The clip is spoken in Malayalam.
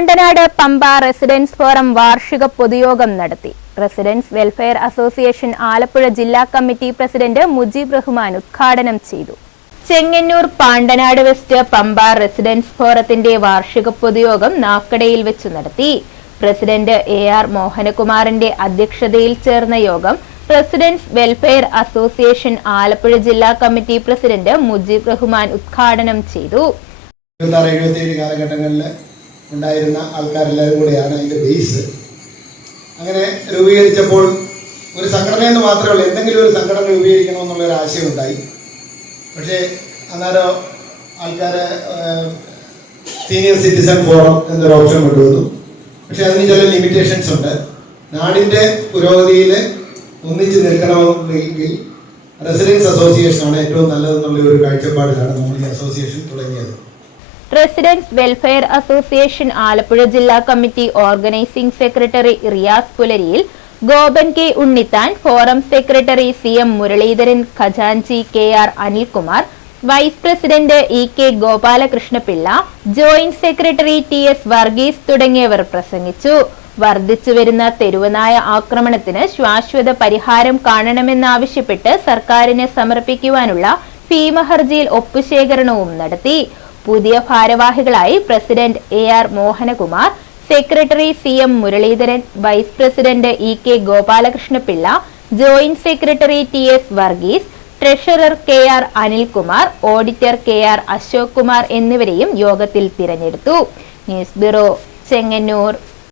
പാണ്ടനാട് പമ്പ റെസിഡൻസ് ഫോറം വാർഷിക പൊതുയോഗം നടത്തി. റെസിഡൻസ് വെൽഫെയർ അസോസിയേഷൻ ആലപ്പുഴ ജില്ലാ കമ്മിറ്റി പ്രസിഡന്റ് മുജീബ് റഹ്മാൻ ഉദ്ഘാടനം ചെയ്തു. ചെങ്ങന്നൂർ പാണ്ടനാട് വെസ്റ്റ് പമ്പ റെസിഡൻസ് ഫോറത്തിന്റെ വാർഷിക പൊതുയോഗം നാക്കടയിൽ വെച്ച് നടത്തി. പ്രസിഡന്റ് എ ആർ മോഹനകുമാറിന്റെ അധ്യക്ഷതയിൽ ചേർന്ന യോഗം റെസിഡൻസ് വെൽഫെയർ അസോസിയേഷൻ ആലപ്പുഴ ജില്ലാ കമ്മിറ്റി പ്രസിഡന്റ് മുജീബ് റഹ്മാൻ ഉദ്ഘാടനം ചെയ്തു. ഉണ്ടായിരുന്ന ആൾക്കാരെല്ലാവരും കൂടെയാണ് അതിന്റെ ബേസ് അങ്ങനെ രൂപീകരിച്ചപ്പോൾ ഒരു സംഘടന എന്ന് മാത്രമേ ഉള്ളൂ. എന്തെങ്കിലും ഒരു സംഘടന രൂപീകരിക്കണമെന്നുള്ള ഒരു ആശയം ഉണ്ടായി പക്ഷേ അന്നേരം ആൾക്കാർ സീനിയർ സിറ്റിസൺ ഫോറം എന്നൊരു ഓപ്ഷൻ കൊണ്ടുവന്നു. പക്ഷേ അതിന് ചില ലിമിറ്റേഷൻസ് ഉണ്ട്. നാടിന്റെ പുരോഗതിയിൽ ഒന്നിച്ച് നിൽക്കണമെങ്കിൽ റെസിഡൻസ് അസോസിയേഷനാണ് ഏറ്റവും നല്ലതെന്നുള്ള ഒരു കാഴ്ചപ്പാടിലാണ് നമ്മൾ ഈ അസോസിയേഷൻ തുടങ്ങിയത്. റെസിഡൻസ് വെൽഫെയർ അസോസിയേഷൻ ആലപ്പുഴ ജില്ലാ കമ്മിറ്റി ഓർഗനൈസിംഗ് സെക്രട്ടറി റിയാസ് പുലരിയിൽ Gopan K Unnithan forum secretary C M Muraleedharan ഖജാൻജി K R Anilkumar vice president E K Gopalakrishnapillai joint secretary T S Varghese തുടങ്ങിയവർ പ്രസംഗിച്ചു. വർദ്ധിച്ചുവരുന്ന തെരുവനായ ആക്രമണത്തിന് ശാശ്വത പരിഹാരം കാണണമെന്നാവശ്യപ്പെട്ട് സർക്കാരിന് സമർപ്പിക്കുവാനുള്ള ഭീമഹർജിയിൽ ഒപ്പുശേഖരണവും നടത്തി. പുതിയ ഭാരവാഹികളായി president A R Mohanakumar secretary C M Muraleedharan vice president E K Gopalakrishnapillai joint secretary T S Varghese treasurer K R Anilkumar auditor K R Ashok Kumar എന്നിവരെയും യോഗത്തിൽ തിരഞ്ഞെടുത്തു. News bureau Chengannur.